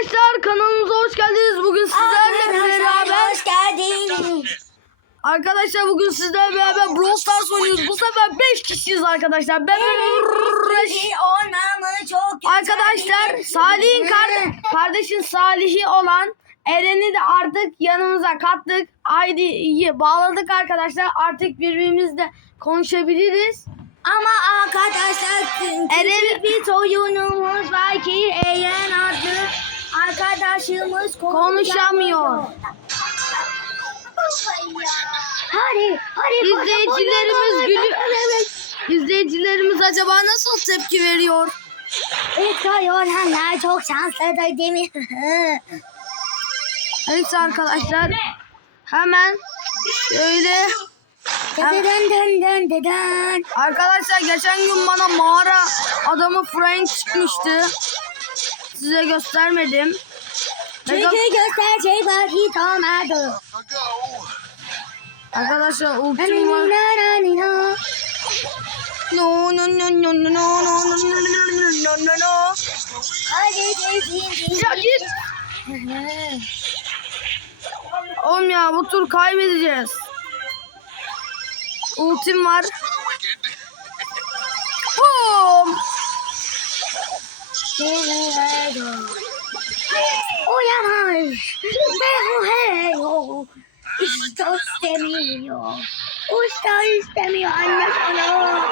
Arkadaşlar kanalımıza hoş geldiniz. Bugün sizlerle beraber hoş geldin. Arkadaşlar bugün sizlerle beraber Brawl Stars oynuyoruz. Bu sefer 5 kişiyiz arkadaşlar. Ben güzel Arkadaşlar Salih'in kardeş, kardeşin Salih'i olan Eren'i de artık yanımıza kattık. ID'yi bağladık arkadaşlar. Artık birbirimizle konuşabiliriz. Ama arkadaşlar Eren- bir oyunumuz var ki Eren adlı arkadaşımız Konuşamıyor. Hadi hadi İzleyicilerimiz gülü İzleyicilerimiz acaba nasıl tepki veriyor? İlk olanlar çok şanslıdır değil mi? Evet arkadaşlar. Hemen şöyle dın dın dın dın. Arkadaşlar geçen gün bana mağara adamı Frank çıkmıştı. Size göstermedim. Çünkü göstereceği vakit olmadı. Arkadaşlar ultim var. No no no no no no no no no no no no no. Ya git. Oğlum ya bu tur kaybedeceğiz. Ultim var. Boom. Uyanır. Heyo. İşte istemiyor. Usta istemiyor anne sana.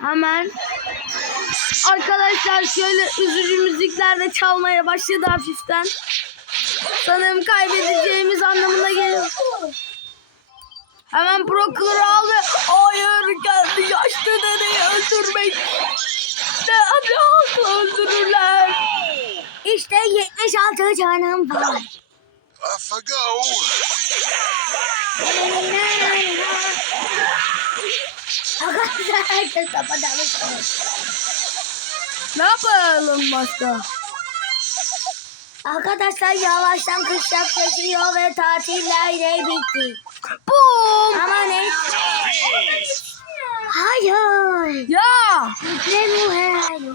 Hemen. Arkadaşlar şöyle üzücü müzikler de çalmaya başladı hafiften. Sanırım kaybedeceğimiz anlamına geliyor. Hemen Proctor aldı. Hayır geldi yaşlı dedeyi öldürmek. Ne adı öldürürler. İşte 76 canım var. Go. Arkadaşlar herkes kapatalım. Ne yapalım başka? Arkadaşlar yavaştan kış yaklaşıyor ve tatiller de bitti. Boom. Ama ne? Hayır. Ya. Hayır?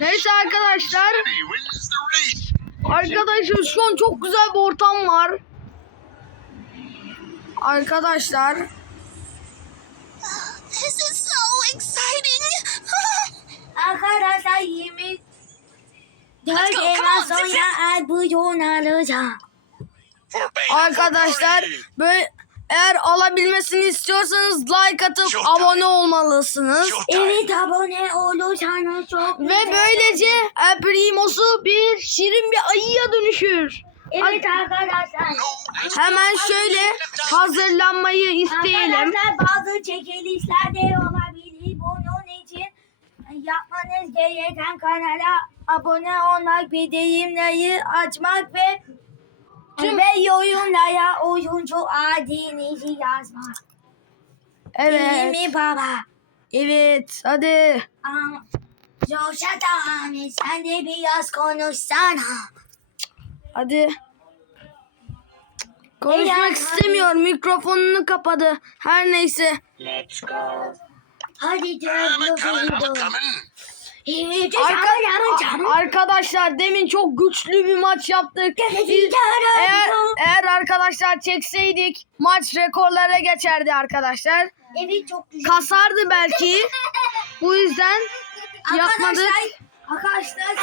Neyse arkadaşlar. Arkadaşlar şu an çok güzel bir ortam var. Arkadaşlar. This is so exciting. Arkadaşlar 20 4 go, elma come on, sonra albüyon alacağım. For bang Arkadaşlar böyle eğer alabilmesini istiyorsanız like atıp Showtime. abone olmalısınız. Showtime. Evet abone olursanız çok Ve güzel. böylece El Primos'u bir şirin bir ayıya dönüşür. Evet arkadaşlar. Hemen şöyle hazırlanmayı isteyelim. Arkadaşlar bazı çekilişler de olabilir. Bunun için yapmanız gereken kanala abone olmak, bildirimleri açmak ve ve yorumlara oyuncu adinizi. Değil Evet. mi baba? Evet. Hadi. Ama Coşat abi sen de biraz konuşsana. Hadi. Konuşmak Ey, istemiyor. Mikrofonunu kapadı. Her neyse. Let's go. Hadi dön a Arka- arkadaşlar demin çok güçlü bir maç yaptık. Biz- eğer, eğer arkadaşlar çekseydik maç rekorlara geçerdi arkadaşlar. Evet çok güzel. Kasardı belki. Bu yüzden yapmadık. Arkadaşlar.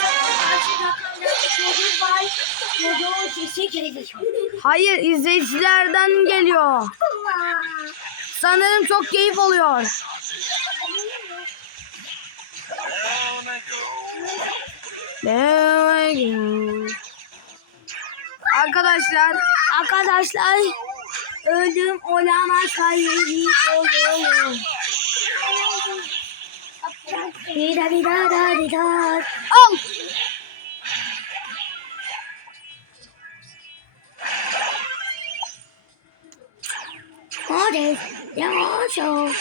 Hayır izleyicilerden geliyor. Sanırım çok keyif oluyor. Arkadaşlar. Arkadaşlar Öldüm. Olana kaybedip oldum Vida vida da vida Al. Hadi yavaş ol.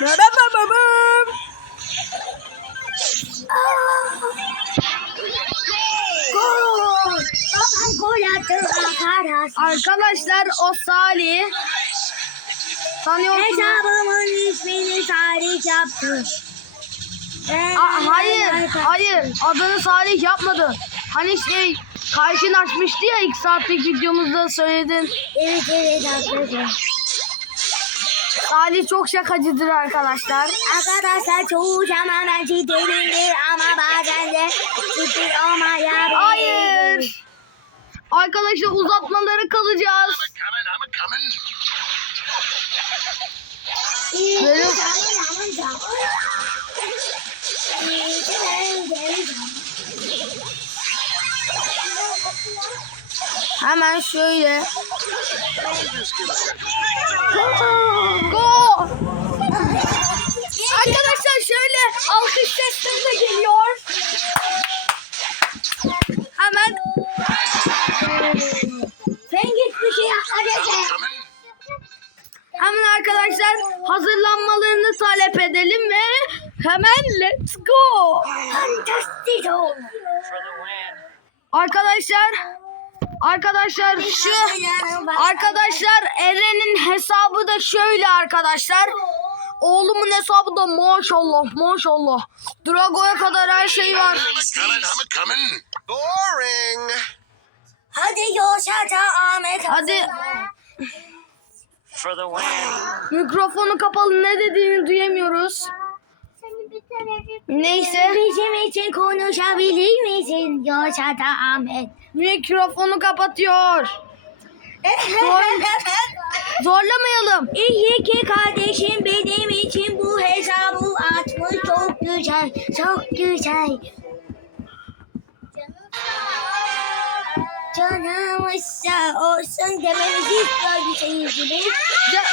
Baba baba baba. Arkadaşlar. O Salih. Tanıyorsunuz. Hesabımın ismini Salih yaptı. Aa, hayır, hayır. Adını Salih yapmadı. Hani şey karşılaşmıştı ya ilk saatlik videomuzda söyledin. Evet evet arkadaşlar. Salih çok şakacıdır arkadaşlar. Arkadaşlar çoğu zaman ben ciddilimdir ama bazen de ciddi olmayabilir. Hayır. Arkadaşlar uzatmaları kalacağız. canım. Hemen şöyle. Go! Arkadaşlar şöyle alkış sesleri de geliyor. Arkadaşlar hazırlanmalarını talep edelim ve hemen let's go. Fantastico. Arkadaşlar arkadaşlar şu arkadaşlar Eren'in hesabı da şöyle arkadaşlar. Oğlumun hesabı da maşallah maşallah. Drago'ya kadar her şey var. Hadi Yoşata Ahmet. Hadi. Mikrofonu kapalı ne dediğini duyamıyoruz. Neyse Bizim için konuşabilir misin Yoşata Ahmet? mikrofonu kapatıyor. Zorlamayalım. İyi ki kardeşim benim için bu hesabı açmış çok güzel, çok güzel. Canımız sağ olsun dememizi istiyor. Ca-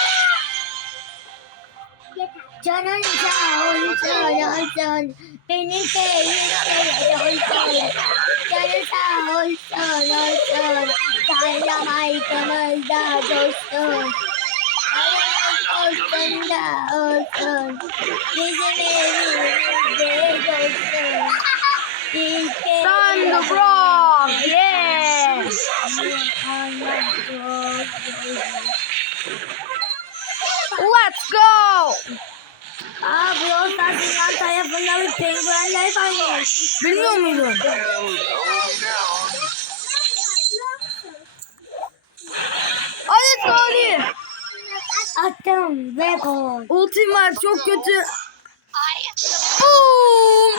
Canın sağ sağ olsun, olsun. Dynamite'ımızda dostum. Olsun da olsun. Bizim evimizde dostum. Time to rock. Yeah. Let's go. Aa, bu Ostasından tarafında bir penguenler varmış. Bilmiyor muydun? Hold me down. Hadi Salih. Attım ve gol. Ultim var çok kötü. Boom.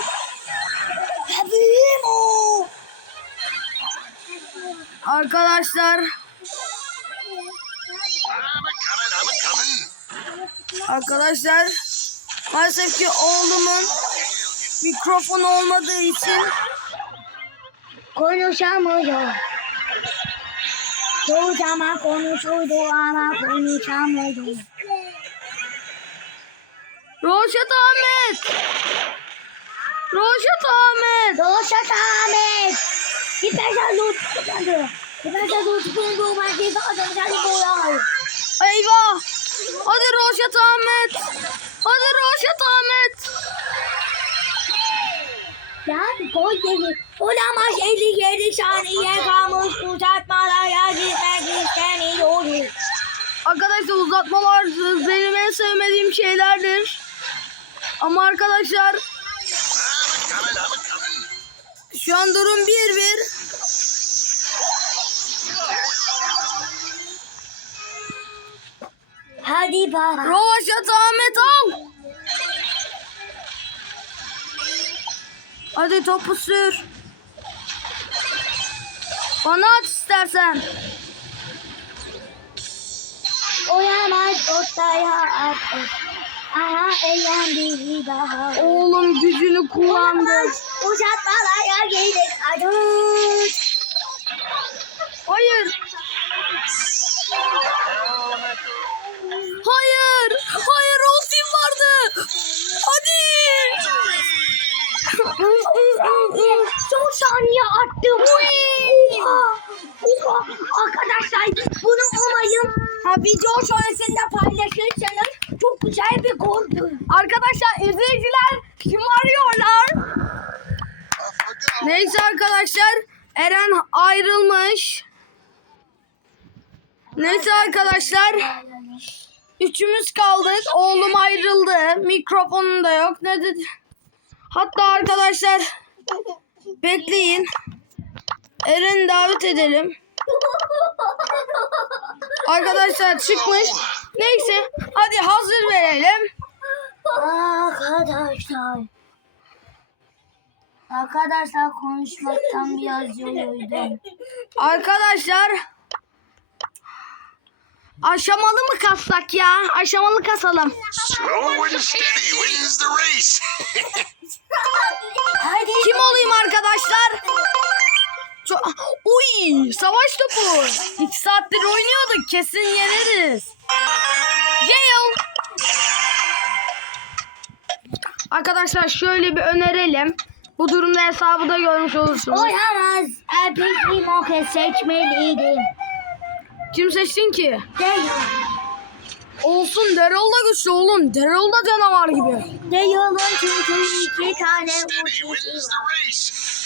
Arkadaşlar, arkadaşlar maalesef ki oğlumun mikrofon olmadığı için Konuşamıyor. Çoğu zaman konuşurdu ama konuşamıyor. Roşet Ahmet. Roşet Ahmet. Doşat Ahmet. Di pensa lut. Kung bumati ka sa sa libulan. Eyvah. Hadi Roşet Ahmet. Hadi Roşet Ahmet. Yani gol dedi. Olamaz 57 saniye kalmış uzatmalara gitmek istemiyorum. Arkadaşlar uzatmalar benim en sevmediğim şeylerdir. Ama arkadaşlar şu an durum 1-1. Hadi baba. Roşet Ahmet al. Hadi topu sür. Bana at istersen. Olamaz ortaya attı. Aha eğlen bir daha. Oğlum gücünü kullandı. Olamaz uzatmalara girdik. Hadi. Hayır. Hayır. Ha, video sonrasında paylaşırsanız çok güzel bir goldü. Arkadaşlar izleyiciler I go. Neyse arkadaşlar Eren ayrılmış. Neyse arkadaşlar üçümüz kaldık. Oğlum ayrıldı. Mikrofonun da yok. Ne dedi? Hatta arkadaşlar bekleyin. Eren'i davet edelim. Arkadaşlar çıkmış. Neyse hadi hazır verelim. Arkadaşlar. Arkadaşlar konuşmaktan biraz yoruldum. Arkadaşlar aşamalı mı kassak ya? Aşamalı kasalım. Slow and steady wins the race. Hadi. Kim olayım arkadaşlar? Çok... Uy, savaş topu. İki saattir oynuyorduk. Kesin yeneriz. Gale. Arkadaşlar şöyle bir önerelim. Bu durumda hesabı da görmüş olursunuz. Oyamaz. Epic Imoke seçmeliydim. Kim seçtin ki? Değil. Olsun Daryl da güçlü oğlum. Daryl da canavar gibi. Değilin çünkü iki tane uçuşu var.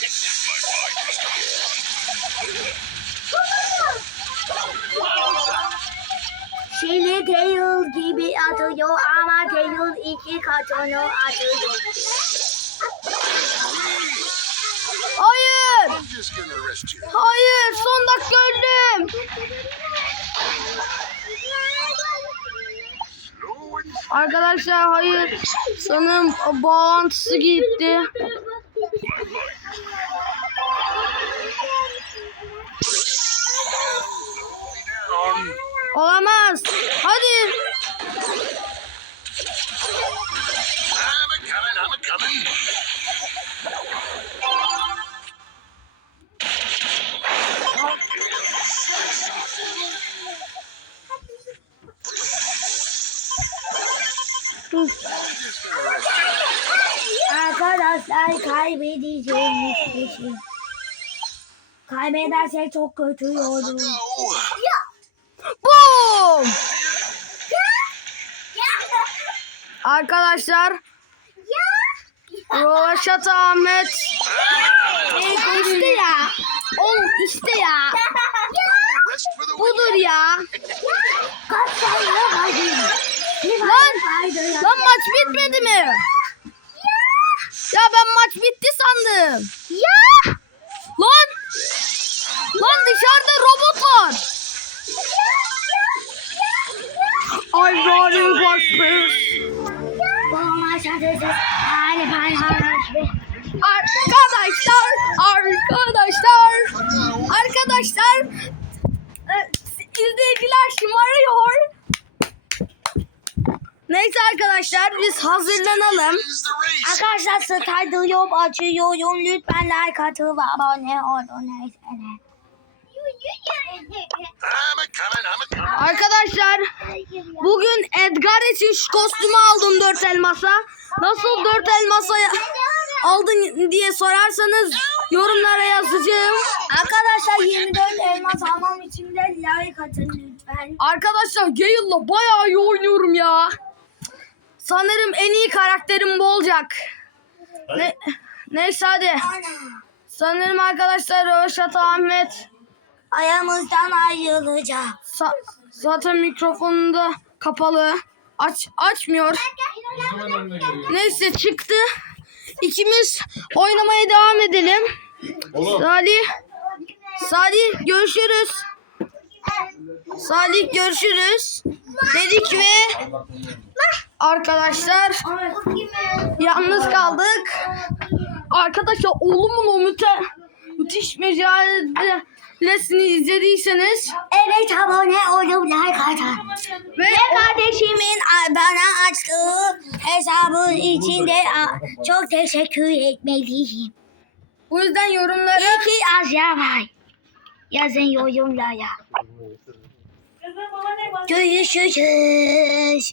Şimdi değil gibi atıyor ama değil iki katını atıyor. Hayır. Hayır. Son dakika öldüm. Arkadaşlar hayır. Sanırım bağlantısı gitti. Olamaz. Hadi. I'm coming, I'm coming. Arkadaşlar kaybedeceğimiz kişi. Kaybederse çok kötü olur. Go. Boom. Arkadaşlar Roşat Ahmet işte ya. Oğlum işte ya. Budur ya. Lan, lan maç bitmedi mi? Ya ben maç bitti sandım. Ya. Lan. Lan dışarıda robot var. Ay running backwards. Arkadaşlar, arkadaşlar, arkadaşlar, e, izleyiciler şımarıyor. Neyse arkadaşlar biz hazırlanalım. Arkadaşlar stadyum açıyorum. Lütfen like atın ve abone olun. Neyse. I'm a coming, I'm a coming. Arkadaşlar için şu kostümü aldım dört elmasa. Nasıl dört elmasa aldın diye sorarsanız yorumlara yazacağım. Arkadaşlar 24 elmas almam için de like atın lütfen. Arkadaşlar Gale'la bayağı iyi oynuyorum ya. Sanırım en iyi karakterim bu olacak. Ne, neyse hadi. Ana. Sanırım arkadaşlar Roşat Ahmet Ayağımızdan ayrılacak. Sa- zaten mikrofonu da kapalı. Aç açmıyor. Neyse çıktı. İkimiz oynamaya devam edelim. Salih. Salih görüşürüz. Salih görüşürüz. Dedik ve arkadaşlar yalnız kaldık. Arkadaşlar oğlumun o müte, müthiş mücadelesini izlediyseniz Evet abone olun like atın. ve Ve kardeşimin bana açtığı hesabın içinde çok teşekkür etmeliyim. o yüzden yorumlara İki Asya var. Yazın yorumlara. Görüşürüz. görüşürüz.